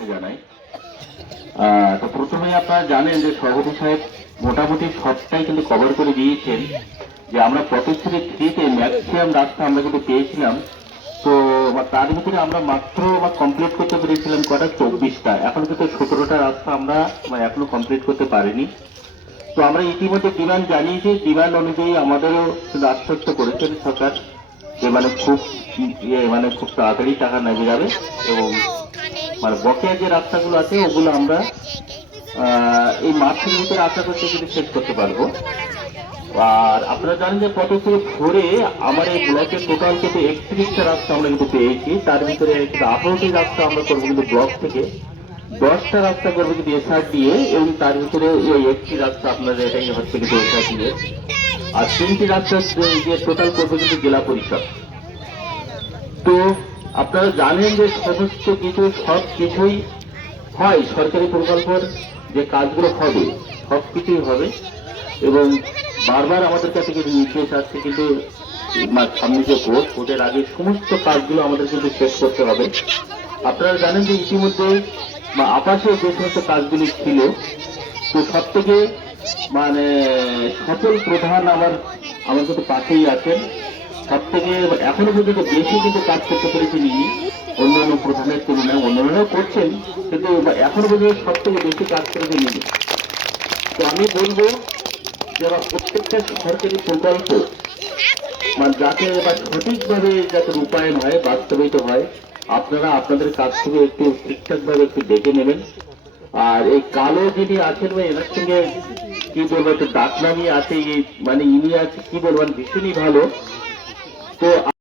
শুভেচ্ছা জানাই। তো প্রথমে আপনারা জানেন যে সভাপতি সাহেব মোটামুটি সবটাই কিন্তু কভার করে দিয়েছেন, যে আমরা প্রতিশ্রুতি 3-তে ম্যাক্সিমাম রাস্তা আমরা কিন্তু পেয়েছিলাম। তো তার ভিতরে আমরা মাত্র কমপ্লিট করতে পেরেছিলাম কটা 24টা, এখন কিন্তু 17টা রাস্তা আমরা এখনো কমপ্লিট করতে পারিনি। তো আমরা ইতিমধ্যে ডিমান্ড জানিয়েছি, ডিমান্ড অনুযায়ী আমাদেরও আশ্বস্ত করেছেন সরকার যে খুব তাড়াতাড়ি টাকা নেমে যাবে এবং বকেয়া যে রাস্তাগুলো আছে ওগুলো আমরা এই মাসের ভিতরে আশা করতে কিন্তু শেষ করতে পারবো। আর আপনারা জানেন যে পদক্ষেপ ধরে আমার এই ব্লকের টোটাল কিন্তু 31টা রাস্তা আমরা কিন্তু পেয়েছি, তার ভিতরে 18টি রাস্তা আমরা করবো কিন্তু ব্লক থেকে, 10টা রাস্তা করবো কিন্তু এসআর দিয়ে, এবং তার ভিতরে এই একটি রাস্তা আপনাদের এটাই হচ্ছে কিন্তু এসআর দিয়ে, আর 3টি রাস্তা যে টোটাল করবো কিন্তু জেলা পরিষদ। তো আপনারা জানেন যে সমস্ত কিছু সব কিছুই হয় সরকারি প্রকল্পের যে কাজগুলো হবে সবকিছুই হবে, এবং বারবার আমাদের কাছে কিন্তু নির্দেশ আসছে, কিন্তু সামনে যে ভোটের আগে সমস্ত কাজগুলো আমাদের কিন্তু শেষ করতে হবে। আপনারা জানেন যে ইতিমধ্যে আপাশে যে সমস্ত কাজগুলি ছিল, তো সব থেকে সফল প্রধান আমার কিন্তু পাশেই আছেন। সব থেকে এখনো পর্যন্ত বেশি কিন্তু কাজ করতে পেরেছি নিয়ে অন্যান্য প্রধানের তুলনায়, অন্যান্যরাও করছেন, কিন্তু এখনো পর্যন্ত সব থেকে বেশি কাজ করেছে নিয়ে। তো আমি বলবো যে প্রত্যেকটা সরকারি প্রকল্প যাতে সঠিকভাবে যাতে রূপায়ণ হয়, বাস্তবায়িত হয়, আপনারা আপনাদের কাজ থেকে একটু ঠিকঠাক ভাবে একটু দেখে নেবেন। আর এই কালো যিনি আছেন এনার সঙ্গে কি বলবো, একটু ডাকনামি আছে, ইনি আছে কি বলবেন ভীষণই ভালো। তো